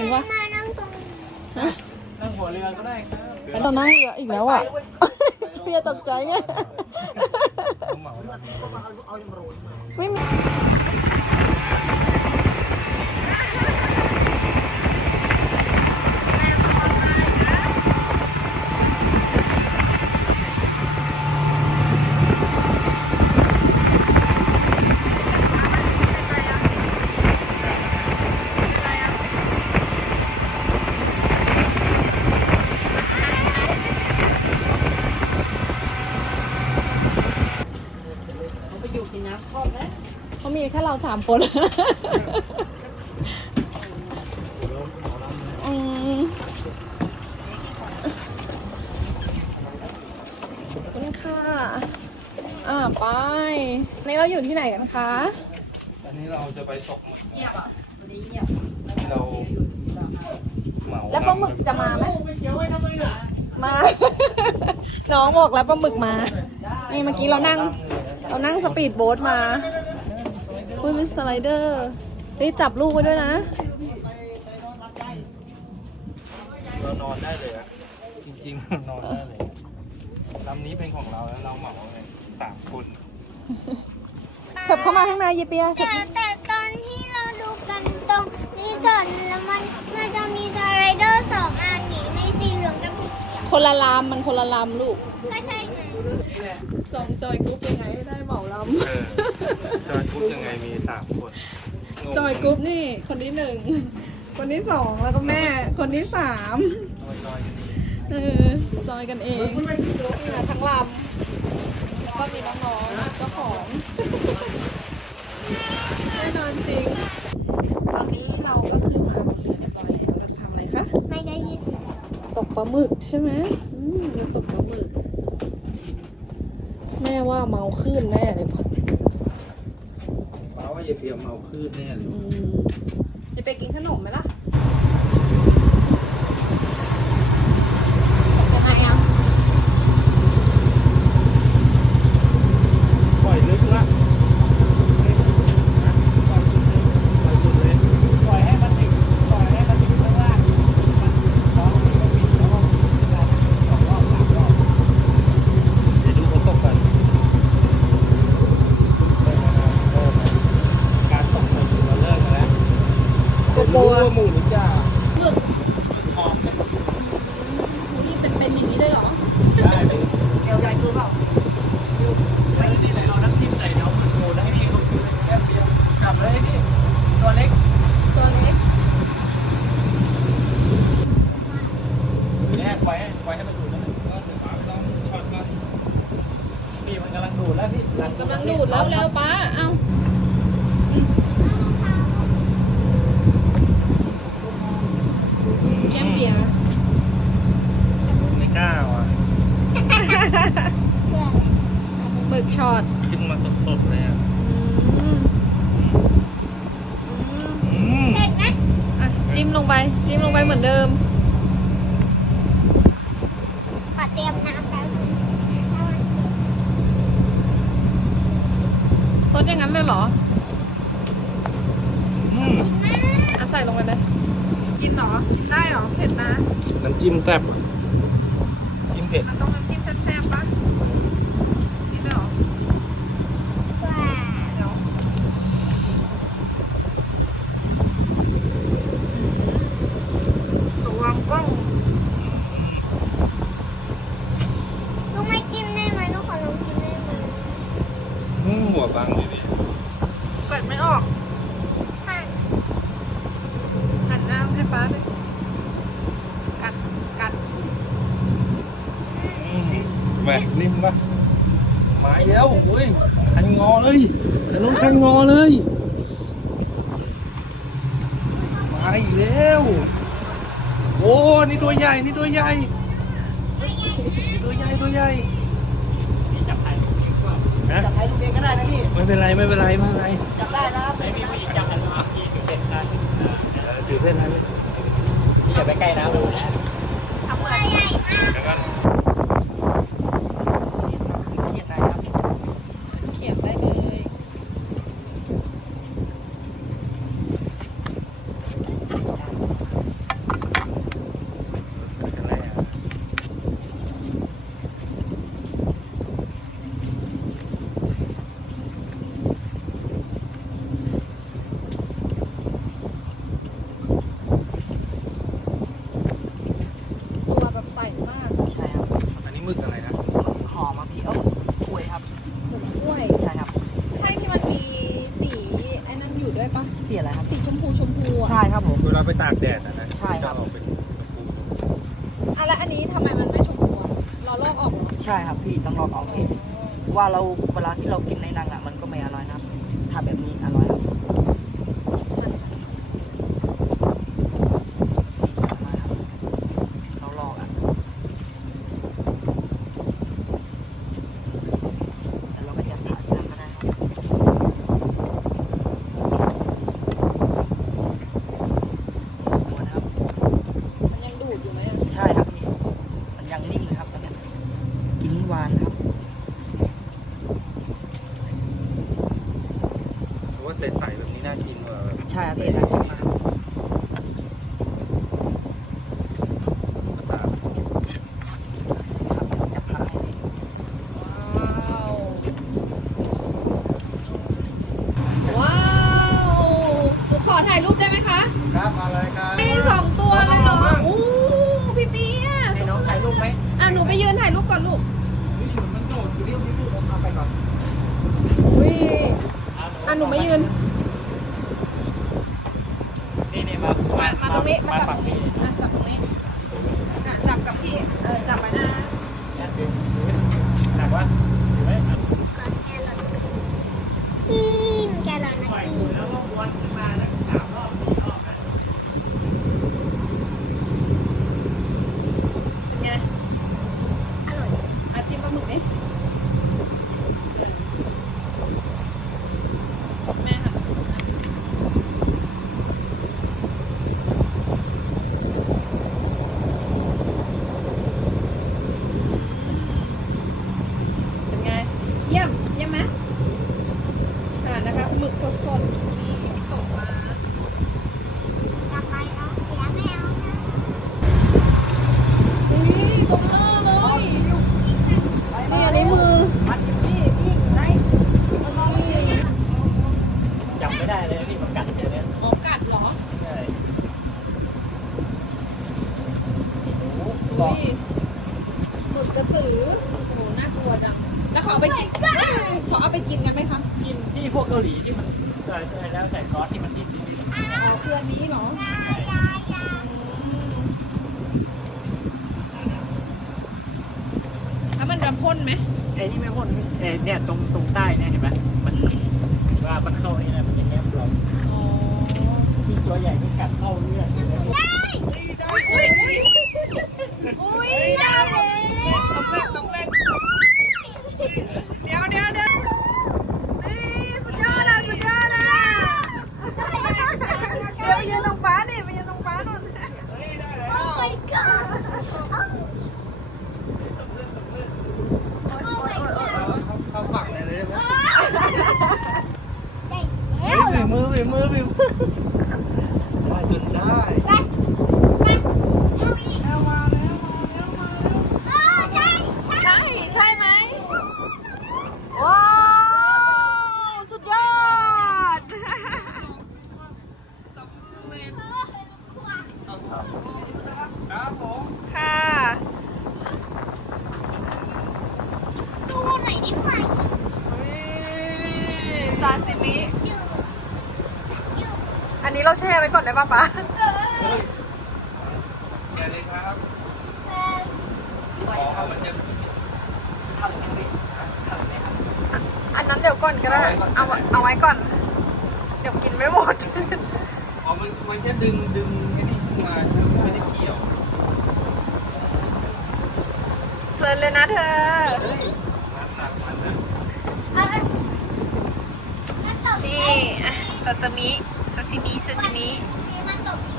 จริงปะมานั่งตรงนั่งหัวเรือก็ได้ครับไม่ต้องนั่งเรืออีกแล้วอะเพียตกใจไงเหมาลำนี้ไม่ มีเขามีแค่เราสามคนอืมขอบคุณค่ะ อ่าไปนี่เราอยู่ที่ไหนกันคะ อันนี้เราจะไปตกหมึกเงียบอะเราเหมาแล้วปลาหมึกจะมาไหมมา น้องบอกแล้วปลาหมึกมา นี่เมื่อกี้เรานั่ง เรานั่งสปีดโบ๊ทมา อุ้ยมีสไลเดอร์รีบจับลูกไว้ด้วยนะ เรานอนได้เลยอะจริงๆเรานอนได้เลยลำนี้เป็นของเราแล้วเราเหมาเลยสามคนเถิบเข้ามาข้างในเยเปียเถิบแต่แต่ตอนที่เราดูกันตรงนี้จอดแล้วมันมันจะมีสไลเดอร์สองอันนี้มีสีเหลืองกับสีเขียวคนละลามมันคนละลามลูกก็ใช่ ไงจองจอยกรุ๊ปยังไงให้ได้เหมาลเออจอยกุ๊บยังไงมีสามคนงงำจอยกรุ๊ปนี่คนที่หนึ่งคนที่สองแล้วก็แม่ คนที่สามเอาจอยกันดีเออจอยกันเองนี่แหละทั้งลำแล้วก็มีน้องๆเจ้าของแน่นอนจริง ตอนนี้เราก็คือมาบนเรือเรียบร้อยแล้วเราจะทำอะไรคะ ไม่ได้ยินตกปลาหมึกใช่ไหมอืมเราตกปลาหมึกแม่ ว่าเมาขึ้นแน่เลยว่ะป้าว่าอย่าเตรียมเอาคืนแน่เลยอืมจะไปกินขนมไหมล่ะยังไงอะ ปล่อยลึกละปล่อยสุดเลยปล่อยสุดเลยปล่อยให้มันถึงปล่อยให้มันถึงข้างล่างมันท้องมันก็ปิดแล้วก็เวลาสองรอบสามรอบเดี๋ยวดูเขาตกกันเริ่มแล้วนะเริ่มแล้วการตกหมึกเราเริ่มมาแล้ว โกโบ รู้ว่าหมูหรือจ่า หมึก หอมเนี่ย อุ้ยเป็นเป็นอย่างนี้เลยเหรอ ได้เลยเกี่ยวใหญ่คือเปล่าไม่นี่เลยเอาน้ำจิ้มใส่เดี๋ยวมันโดนให้พี่เขาแค่เดียวจับเลยนี่ตัวเล็ก ตัวเล็ก แยกไว้ไว้ให้มันดูดแล้วก็เดี๋ยวป้าต้องช็อตก่อนนี่มันกำลังดูดแล้วพี่ กำลังดูดแล้วแล้วป้า เอาอืมแก้มเปีย ไม่กล้าว่ะ หมึกช็อต ขึ้นมาสดๆเลยอะ อืมอืม อืม เด็กนะ อะ จิ้มลงไป จิ้มลงไปเหมือนเดิม ขอเตรียมน้ำแป๊บนึงซดอย่างนั้นเลยเหรออืมอะใส่ลงไปเลย กินเหรอ กินได้เหรอ เผ็ดนะ น้ำจิ้มแซ่บจิ้มเผ็ด มันต้องน้ำจิ้มแซ่บๆปะกินได้เหรอ ว้า เดี๋ยวระวังกล้อง ลูกไม่จิ้มได้ไหมลูกขอลองจิ้มได้ไหม อืมหั วบางดีดิเปิดไม่ออกค่ะหันหน้าให้ป้าเลยกัดกัดอืมแหวกนิ่มปะมาอีกแล้วอุ้ยคันงอเลยแต่นู้นคันงอเลยมาอีกแล้วโอ้นี่ตัวใหญ่นี่ตัวใหญ่ตัวใหญ่ตัวใหญ่จับไทยลูกเอง ก็จับไทยลูกเองก็ได้นะพี่ ไม่เป็นไรไม่เป็นไรไม่เป็นไรจับได้นะไม่มีผู้หญิงจับกันพี่ถือเส้นได้ถือเส้นได้ไหมพี่อย่าไปใกล้นะตัวใหญ่มากเดี๋ยวกันเไปตากแดดนะใช่ครับ เอาเป็นอะแล้วอันนี้ทำไมมันไม่ชมพูอเราลอกออกใช่ครับพี่ต้องลอกออาพี่ว่าเราเวลาที่เรากินในนังอะมันก็ไม่อร่อยนะครับถ้าแบบนี้ี้มาจากตรงนี้ ขอเอาไปกินกันไหมคะกินที่พวกเกาหลีที่มันใส่ใส่แล้วใส่ซอสที่มันดิบๆดิ้นดิ้นเอาเครือนี้เหรอแล้วมันจะพ่นไหมไอ้นี่ไม่พ่นไอ้เนี่ยตรงตรงใต้เนี่ยเห็นไหมมันว่ามันเข้าไอ้นี่มั เราแชร์ไปก่อนได้ป่ะป๊าเออนอันนั้นเดี๋ยวก่อนก็ได้ เอาเอาไว้ก่อน เดี๋ยวกินไม่หมด อ๋อ มันมันแค่ดึงดึงแค่นี้มาไม่ได้เกี่ยว เพลินเลยนะเธอนี่ซาซิมิ si Misa, si May.